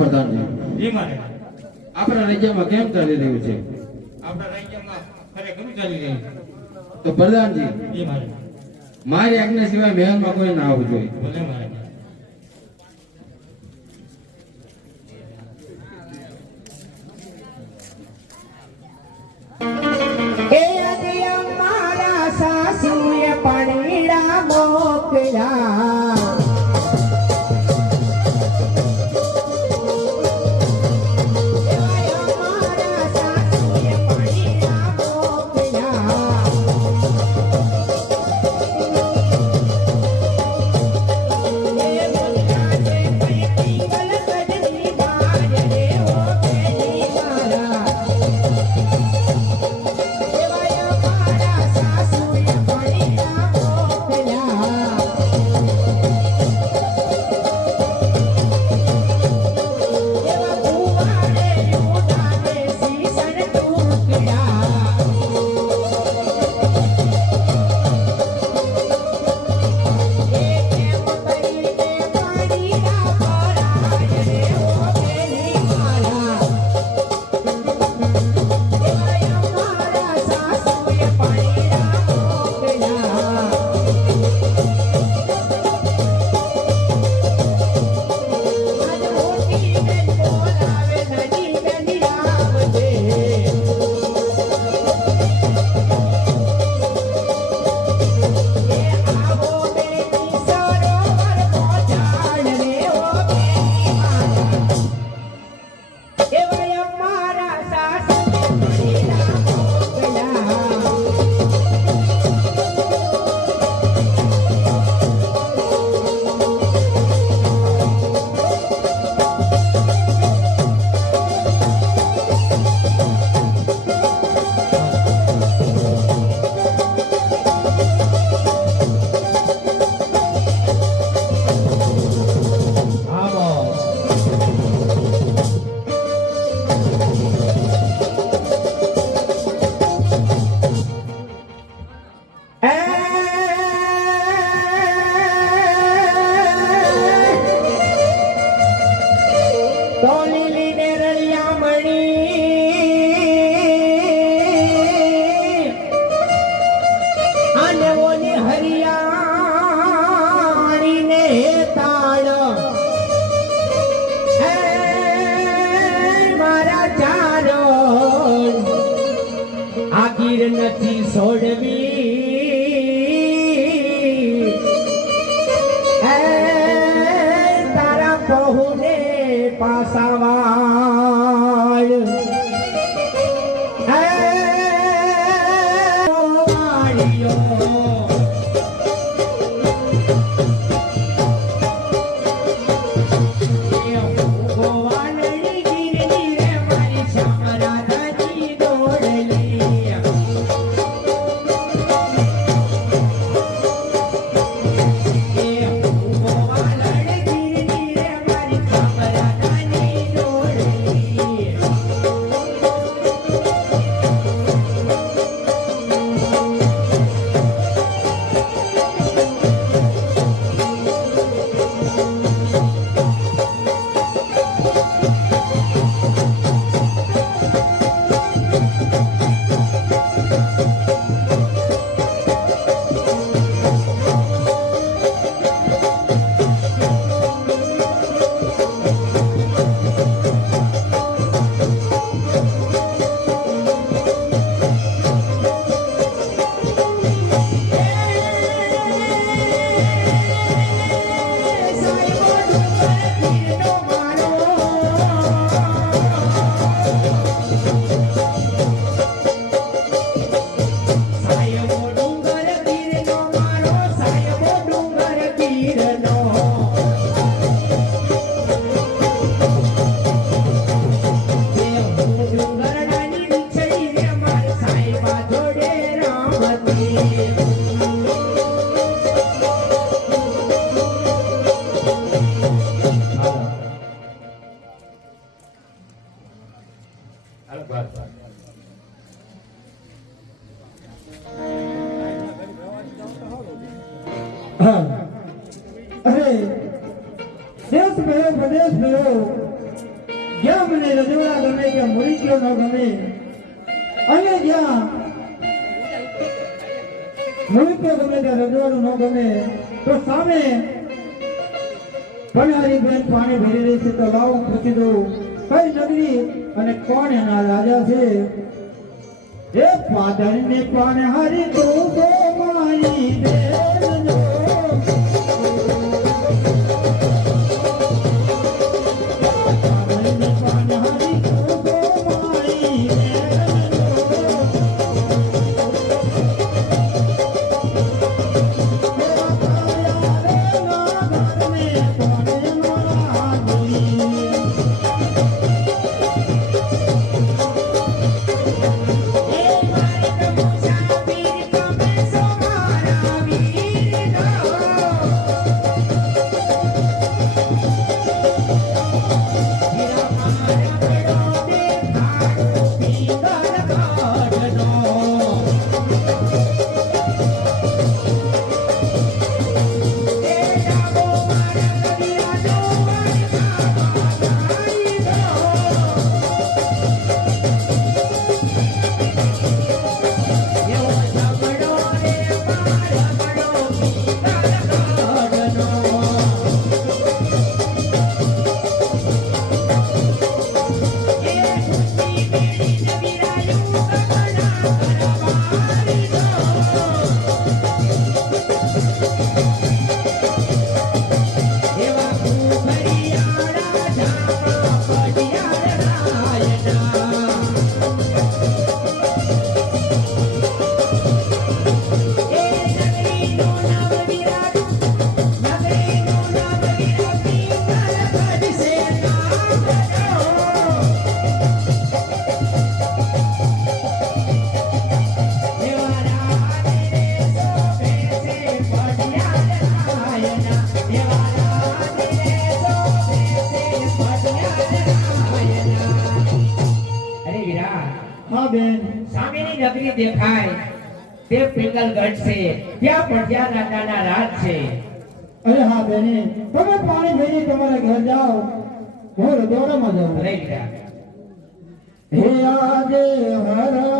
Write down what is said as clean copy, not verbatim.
પ્રધાનજી જી મારે આપણા રાજ્યમાં કેમ ચાલી રહ્યું છે? આપણા રાજ્યમાં ખરેખર ચાલી રહ્યું છે. તો પ્રધાનજી જી મારે મારી આજ્ઞા સિવાય મહેલમાં કોઈ ના આવવું જોઈએ. ભલે મારે એ આજે અમારા સાસુએ પાણીડા મોકલ્યા નથી છોડવી તારા પહોને પાસાવાળ અરે દેશ ભયો પ્રદેશ ભયો તમને રજવાડા ગમે કે મુરીચીઓ ન ગમે અને જ્યાં મુરીચીઓ ગમે કે રજવાડું ન ગમે તો સામે પનહારી બેન પાણી ભરી રહી છે તો લાવો પૂછી દઉં કઈ નગરી અને કોણ એના રાજા છે એ પાદરને પનહારી તો મારી બેનનો પાદરને પનહારી તો મારી હા બેન સામેની નગરી દેખાય તે પિંગલગઢ છે ત્યાં પઢિયા રાજાના રાજ છે અરે હા બેને તમે પાણી ભરી તમારા ઘર જાઓ હું રજવાડામાં જાઉં લઈ લીધા હે આજે હર